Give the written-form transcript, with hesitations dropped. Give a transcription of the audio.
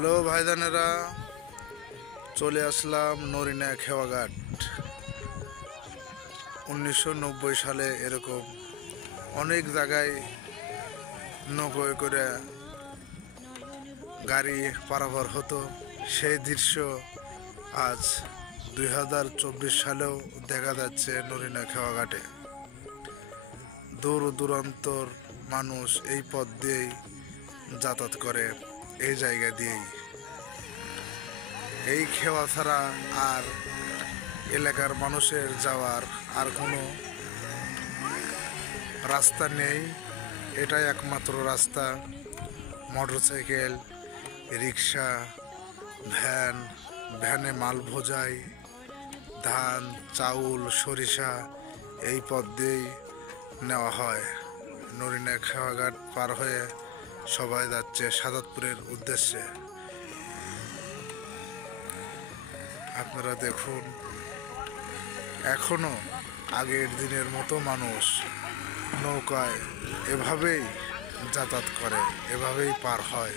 Hello ভাইজানেরা, চলে আসলাম নরিনা খেওয়াঘাট। 1990 সালে এরকম অনেক জায়গায় নৌকোয় করে গাড়ি পারাপার হতো। সেই দৃশ্য আজ 2024 সালেও দেখা যাচ্ছে নরিনা খেওয়াঘাটে। দূর দূরান্তর মানুষ এই পথ দিয়েই যাতায়াত করে, এই জায়গা দিয়েই। এই খেওয়া ছাড়া আর এলাকার মানুষের যাওয়ার আর কোনো রাস্তা নেই। এটাই একমাত্র রাস্তা। মোটরসাইকেল, রিক্সা, ভ্যানে মাল বোঝাই, ধান, চাউল, সরিষা এই পথ দিয়েই নেওয়া হয়। নরিনা খেওয়াঘাট পার হয়ে সবাই যাচ্ছে সাজাদপুরের উদ্দেশ্যে। আপনারা দেখুন, এখনো আগের দিনের মতো মানুষ নৌকায় এভাবেই যাতায়াত করে, এভাবেই পার হয়।